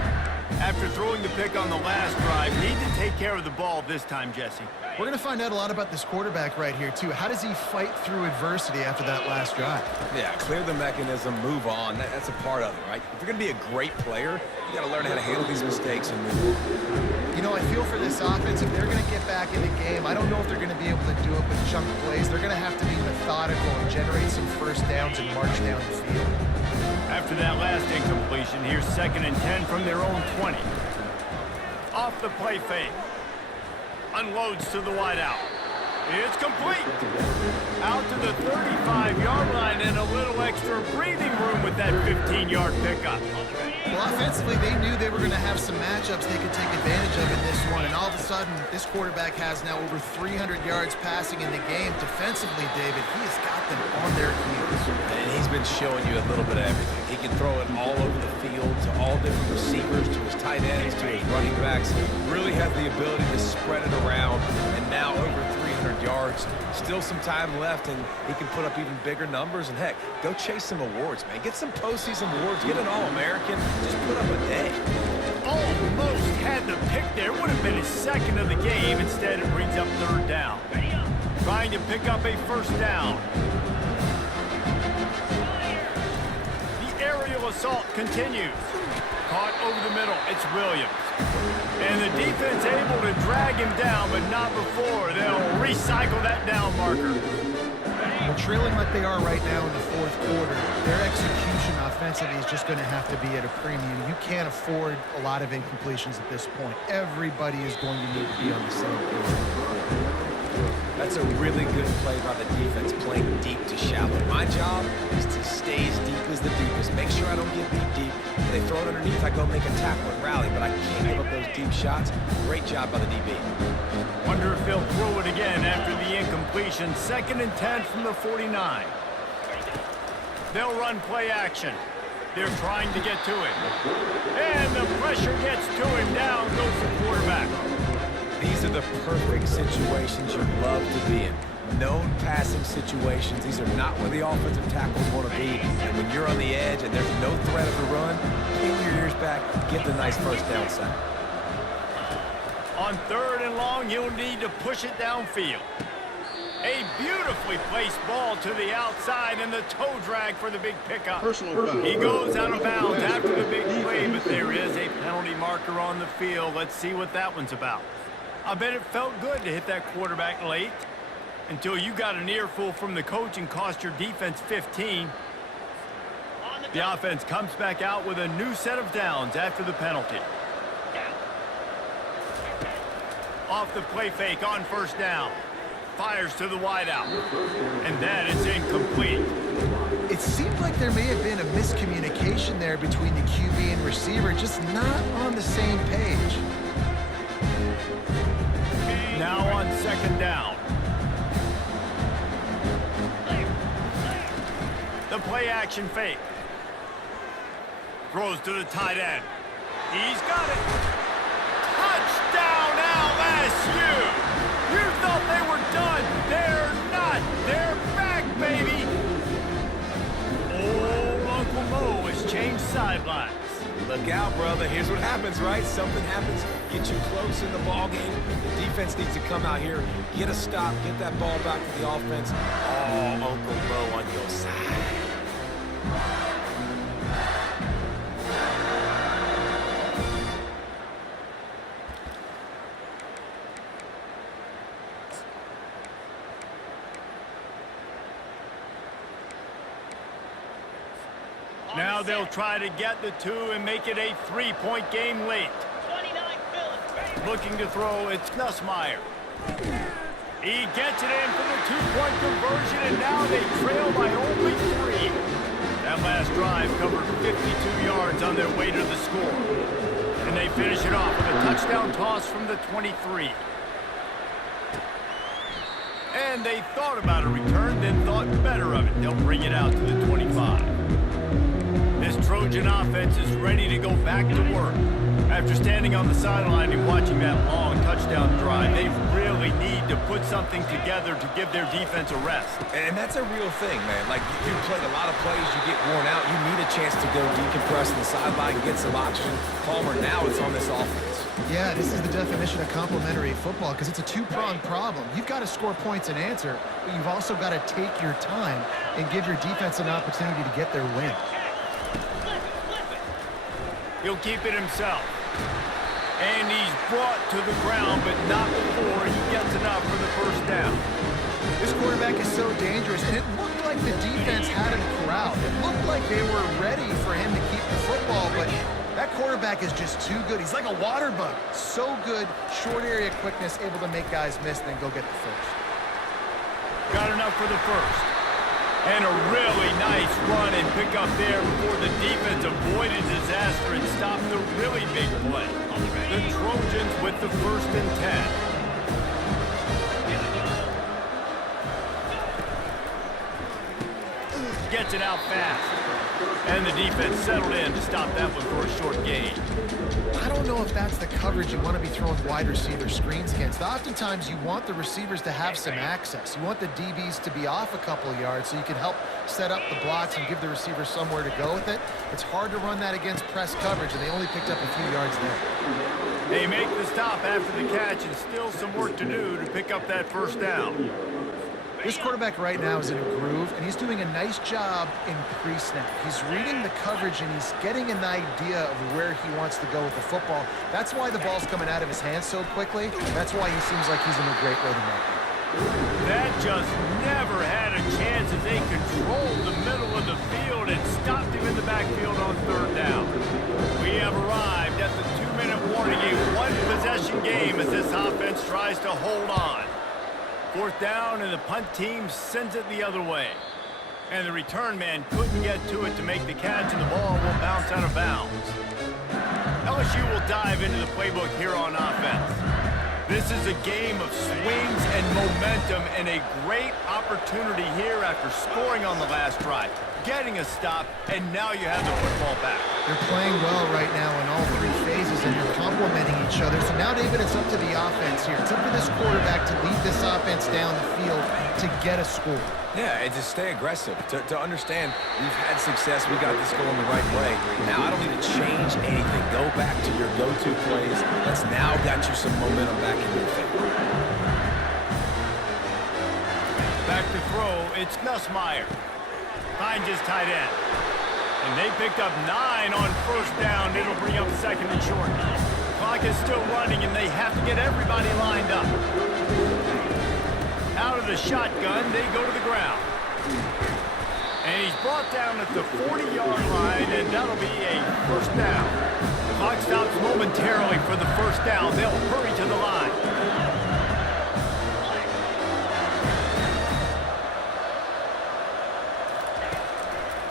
After throwing the pick on the last drive, need to take care of the ball this time, Jesse. We're going to find out a lot about this quarterback right here, too. How does he fight through adversity after that last drive? Yeah, clear the mechanism, move on. That's a part of it, right? If you're going to be a great player, you got to learn how to handle these mistakes and move on. You know, I feel for this offense, if they're going to get back in the game, I don't know if they're going to be able to do it with chunk plays. They're going to have to be methodical and generate some first downs and march down the field. After that last incompletion, here's 2nd and 10 from their own 20. Off the play fake. Unloads to the wideout. It's complete. Out to the 35-yard line and a little extra breathing room with that 15-yard pickup. Well, offensively, they knew they were going to have some matchups they could take advantage of in this one, and all of a sudden, this quarterback has now over 300 yards passing in the game. Defensively, David, he has got them on their heels. And he's been showing you a little bit of everything. He can throw it all over the field to all different receivers, to his tight ends, to his running backs. Really has the ability to spread it around, and now over 300 yards. Still some time left, and he can put up even bigger numbers. And heck, go chase some awards, man. Get some postseason awards. Get an All-American. Just put up a day. Almost had the pick there. Would have been his 2nd of the game. Instead, it brings up 3rd down. Trying to pick up a first down. The aerial assault continues. Caught over the middle. It's Williams. And the defense able to drag him down, but not before. They'll recycle that down marker. Well, trailing like they are right now in the 4th quarter, their execution offensively is just going to have to be at a premium. You can't afford a lot of incompletions at this point. Everybody is going to need to be on the same page. That's a really good play by the defense, playing deep to shallow. My job is to stay as deep as the deepest. Make sure I don't get beat deep. If they throw it underneath, I go make a tackle and rally, but I can't give up those deep shots. Great job by the DB. Wonder if they'll throw it again after the incompletion. 2nd and 10 from the 49. They'll run play action. They're trying to get to him. And the pressure gets to him. Down goes the quarterback. These are the perfect situations you love to be in. Known passing situations. These are not where the offensive tackles want to be. And when you're on the edge and there's no threat of a run, pin your ears back, get the nice first down sack. On 3rd and long, he'll need to push it downfield. A beautifully placed ball to the outside and the toe drag for the big pickup. He goes out of bounds after the big play, but there is a penalty marker on the field. Let's see what that one's about. I bet it felt good to hit that quarterback late until you got an earful from the coach and cost your defense 15. The offense comes back out with a new set of downs after the penalty. Off the play fake on first down. Fires to the wideout. And that is incomplete. It seemed like there may have been a miscommunication there between the QB and receiver, just not on the same page. Now on 2nd down. The play action fake. Throws to the tight end. He's got it. Touchdown LSU! You thought they were done. They're not. They're back, baby. Oh, Uncle Mo has changed sidelines. Look out, brother. Here's what happens, right? Something happens, get you close in the ball game. The defense needs to come out here, get a stop, get that ball back to the offense. Oh, Uncle Bo on your side. Now they'll try to get the two and make it a three-point game late. Looking to throw, it's Nussmeier. He gets it in for the two-point conversion, and now they trail by only 3. That last drive covered 52 yards on their way to the score. And they finish it off with a touchdown toss from the 23. And they thought about a return, then thought better of it. They'll bring it out to the 25. This Trojan offense is ready to go back to work. After standing on the sideline and watching that long touchdown drive, they really need to put something together to give their defense a rest. And that's a real thing, man. Like, you played a lot of plays, you get worn out, you need a chance to go decompress on the sideline, get some oxygen. Palmer, now it's on this offense. Yeah, this is the definition of complementary football because it's a two-pronged problem. You've got to score points and answer, but you've also got to take your time and give your defense an opportunity to get their win. He'll keep it himself. And he's brought to the ground, but not before he gets enough for the first down. This quarterback is so dangerous, and it looked like the defense had him corralled. It looked like they were ready for him to keep the football, but that quarterback is just too good. He's like a water bug. So good, short area quickness, able to make guys miss, and then go get the first. Got enough for the first. And a really nice run and pick up there before the defense avoided disaster and stopped the really big play. The Trojans with the 1st and 10. Gets it out fast. And the defense settled in to stop that one for a short gain. I don't know if that's the coverage you want to be throwing wide receiver screens against. Oftentimes, you want the receivers to have some access. You want the DBs to be off a couple of yards so you can help set up the blocks and give the receivers somewhere to go with it. It's hard to run that against press coverage, and they only picked up a few yards there. They make the stop after the catch, and still some work to do to pick up that first down. This quarterback right now is in a groove, and he's doing a nice job in pre-snap. He's reading the coverage, and he's getting an idea of where he wants to go with the football. That's why the ball's coming out of his hands so quickly. That's why he seems like he's in a great rhythm right now. That just never had a chance as they controlled the middle of the field and stopped him in the backfield on 3rd down. We have arrived at the 2-minute warning, a one-possession game as this offense tries to hold on. 4th down, and the punt team sends it the other way. And the return man couldn't get to it to make the catch, and the ball will bounce out of bounds. LSU will dive into the playbook here on offense. This is a game of swings and momentum, and a great opportunity here after scoring on the last drive, getting a stop, and now you have the football back. They're playing well right now in all 3 phases, and you're complementing each other. So now, David, it's up to the offense here. It's up to this quarterback to lead this offense down the field to get a score. Yeah, and to stay aggressive, to understand we've had success, we got this going the right way. Now I don't need to change anything. Go back to your go-to plays. That's now got you some momentum back in your favor. Back to throw, it's Nussmeier. Finds his tight end. And they picked up 9 on 1st down. It'll bring up 2nd and short. Clock is still running, and they have to get everybody lined up. Out of the shotgun, they go to the ground. And he's brought down at the 40-yard line, and that'll be a 1st down. The clock stops momentarily for the 1st down. They'll hurry to the line.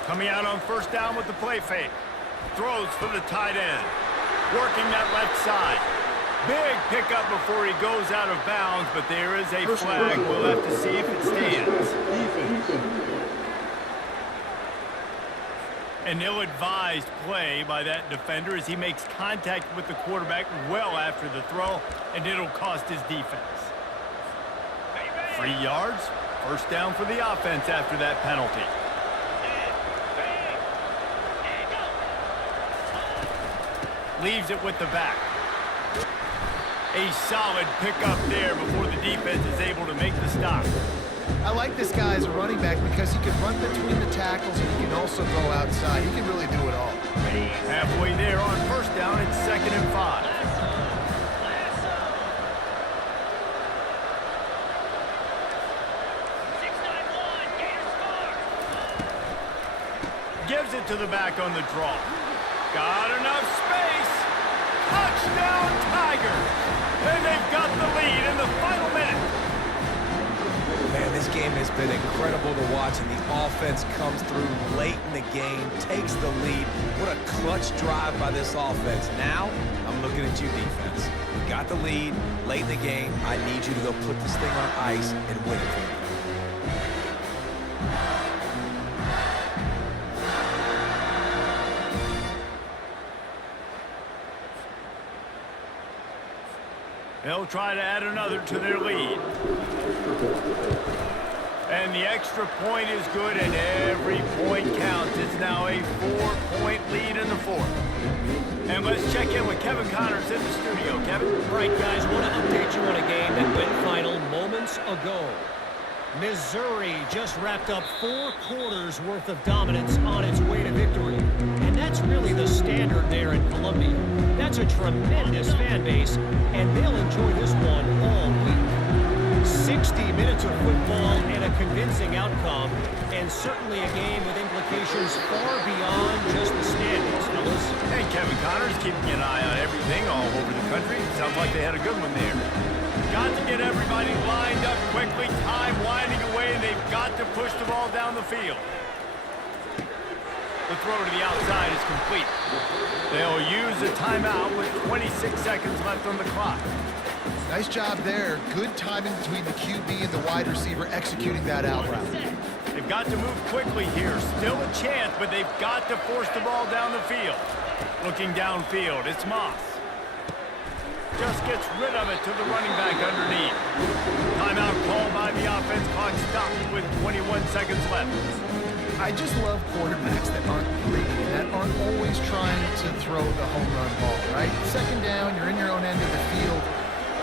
Coming out on 1st down with the play fake. Throws for the tight end. Working that left side. Big pickup before he goes out of bounds, but there is a flag. We'll have to see if it stands. An ill-advised play by that defender as he makes contact with the quarterback well after the throw, and it'll cost his defense. 3 yards, 1st down for the offense after that penalty. leaves it with the back. A solid pickup there before the defense is able to make the stop. I like this guy as a running back because he can run between the tackles and he can also go outside. He can really do it all. Halfway there on first down, it's 2nd and 5. Gives it to the back on the draw. Got enough space. Touchdown Tigers. And they've got the lead in the final minute. Man, this game has been incredible to watch, and the offense comes through late in the game, takes the lead. What a clutch drive by this offense. Now, I'm looking at you, defense. You got the lead late in the game. I need you to go put this thing on ice and win it for me. They'll try to add another to their lead. And the extra point is good, and every point counts. It's now a 4-point lead in the fourth. And let's check in with Kevin Connors in the studio. Kevin? All right, guys, want to update you on a game that went final moments ago. Missouri just wrapped up 4 quarters worth of dominance on its way to victory. And that's really the standard there in Columbia. That's a tremendous fan base, and they'll enjoy this one all week. 60 minutes of football and a convincing outcome, and certainly a game with implications far beyond just the standings, fellas. And Kevin Connors keeping an eye on everything all over the country. Sounds like they had a good one there. Got to get everybody lined up quickly, time winding away, and they've got to push the ball down the field. The throw to the outside is complete. They'll use a timeout with 26 seconds left on the clock. Nice job there. Good timing between the QB and the wide receiver executing that out route. They've got to move quickly here. Still a chance, but they've got to force the ball down the field. Looking downfield, it's Moss. Just gets rid of it to the running back underneath. Timeout called by the offense. Clock stopped with 21 seconds left. I just love quarterbacks that aren't greedy, that aren't always trying to throw the home run ball, right? 2nd down, you're in your own end of the field.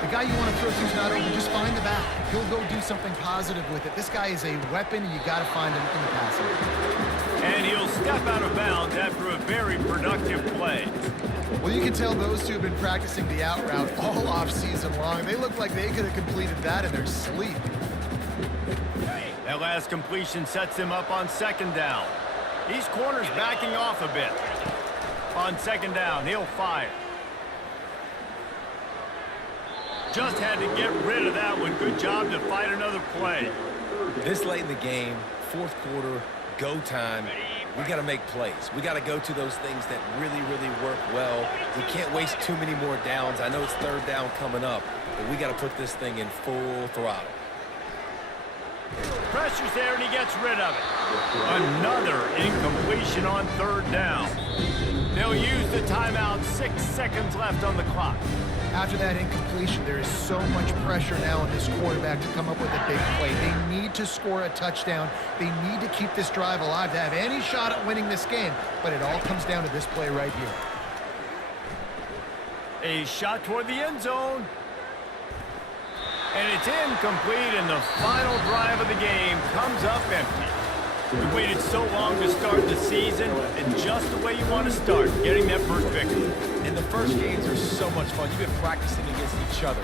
The guy you want to throw to is not open. Just find the back. He'll go do something positive with it. This guy is a weapon, and you got to find him in the passing game. And he'll step out of bounds after a very productive play. Well, you can tell those two have been practicing the out route all off season long. They look like they could have completed that in their sleep. That last completion sets him up on 2nd down. These corners backing off a bit. On 2nd down, he'll fire. Just had to get rid of that one. Good job to fight another play. This late in the game, 4th quarter, go time. We got to make plays. We got to go to those things that really, really work well. We can't waste too many more downs. I know it's 3rd down coming up, but we got to put this thing in full throttle. Pressure's there, and he gets rid of it. Another incompletion on 3rd down. They'll use the timeout. 6 seconds left on the clock. After that incompletion, there is so much pressure now on this quarterback to come up with a big play. They need to score a touchdown. They need to keep this drive alive to have any shot at winning this game. But it all comes down to this play right here. A shot toward the end zone. And it's incomplete, and the final drive of the game comes up empty. We waited so long to start the season, and just the way you want to start, getting that first victory. And the first games are so much fun. You've been practicing against each other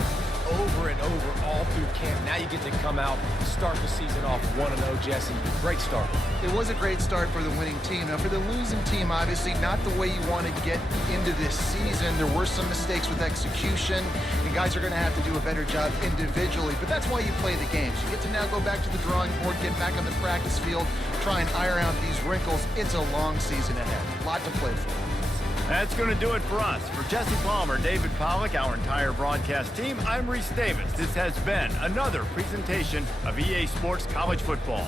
over and over all through camp. Now you get to come out, start the season off 1-0, Jesse. Great start. It was a great start for the winning team. Now, for the losing team, obviously not the way you want to get into this season. There were some mistakes with execution, and guys are going to have to do a better job individually. But that's why you play the games. You get to now go back to the drawing board, get back on the practice field, try and iron out these wrinkles. It's a long season ahead. A lot to play for. That's going to do it for us. For Jesse Palmer, David Pollack, our entire broadcast team, I'm Reese Davis. This has been another presentation of EA Sports College Football.